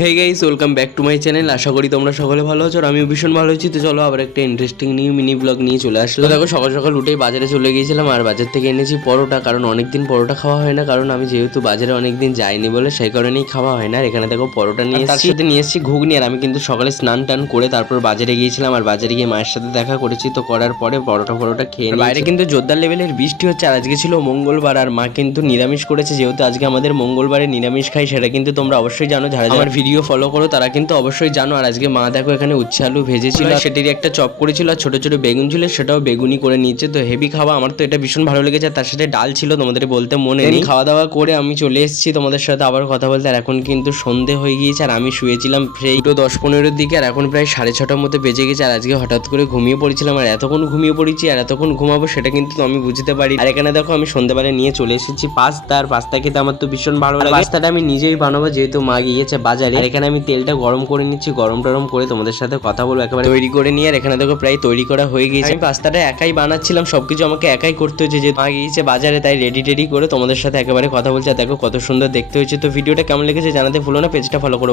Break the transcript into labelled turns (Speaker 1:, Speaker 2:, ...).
Speaker 1: Hey guys welcome back to my channel আশা করি তোমরা সকলে ভালো আছো আর আমিও ভীষণ ভালো আছি। তো চলো আবার একটা ইন্টারেস্টিং নিউ মিনি ব্লগ নিয়ে চলে আসলো দেখো সকাল সকাল উঠেই বাজারে চলে গিয়েছিলাম আর বাজার থেকে এনেছি পরোটা। কারণ অনেকদিন পরোটা খাওয়া হয় না কারণ আমি যেহেতু বাজারে অনেকদিন যাইনি বলে সেই কারণেই খাওয়া হয় না। আর এখানে দেখো পরোটা নিয়ে তার সাথে নিয়ে এসেছি ঘুগনি আর আমি কিন্তু সকালে স্নান টান করে তারপর বাজারে গিয়েছিলাম আর বাজারে গিয়ে মায়ের সাথে দেখা করেছি। তো করার পরে পরোটা পরোটা খেয়ে। বাইরে কিন্তু জোরদার লেভেলের বৃষ্টি হচ্ছে আর আজকে ছিল মঙ্গলবার আর মা কিন্তু নিরামিষ করেছে। যেহেতু আজকে আমাদের মঙ্গলবারে নিরামিষ খাই সেটা কিন্তু তোমরা অবশ্যই জানো। যারা আমার ভিডিও ফলো করো তারা কিন্তু অবশ্যই জানো। আর আজকে মা দেখো এখানে উচ্ছে আলু ভেজেছিল সেটির একটা চপ করেছিল আর ছোটো ছোটো বেগুন ছিল সেটাও বেগুনি করে নিচ্ছে। তো হেভি খাওয়া আমার তো এটা ভীষণ ভালো লেগেছে। তার সাথে ডাল ছিল তোমাদের বলতে মনে নেই। খাওয়া দাওয়া করে আমি চলে এসেছি তোমাদের সাথে আবার কথা বলতে। আর এখন কিন্তু সন্ধে হয়ে গিয়েছে আর আমি শুয়েছিলাম সেই দুটো দশ পনেরোর দিকে আর এখন প্রায় সাড়ে ছটার মতো বেজে গেছে। আর আজকে হঠাৎ করে ঘুমিয়ে পড়েছিলাম। আর এতক্ষণ ঘুমিয়ে পড়েছি আর এতক্ষণ ঘুমাবো সেটা কিন্তু আমি বুঝতে পারি। আর এখানে দেখো আমি সন্ধ্যেবেলা নিয়ে চলে এসেছি পাস্তা আর পাস্তা খেতে আমার তো ভীষণ ভালো লাগে। পাস্তাটা আমি নিজেই বানাবো যেহেতু মা গিয়েছে বাজারে। আর এখানে আমি তেলটা গরম করে নিচ্ছি গরম টরম করে তোমাদের সাথে কথা বলব একেবারে। তৈরি করে নিয়ে আর এখানে দেখো প্রায় তৈরি করা হয়ে গিয়েছে। আমি পাস্তাটা একাই বানাচ্ছিলাম সবকিছু আমাকে একাই করতে হচ্ছে যেহেতু মা গিয়েছে বাজারে তাই রেডি টেডি করে তোমাদের সাথে একেবারে কথা বলছে। আর দেখো কত সুন্দর দেখতে হয়েছে। তো ভিডিওটা কেমন লেগেছে জানাতে ভুলো না পেজটা ফলো করব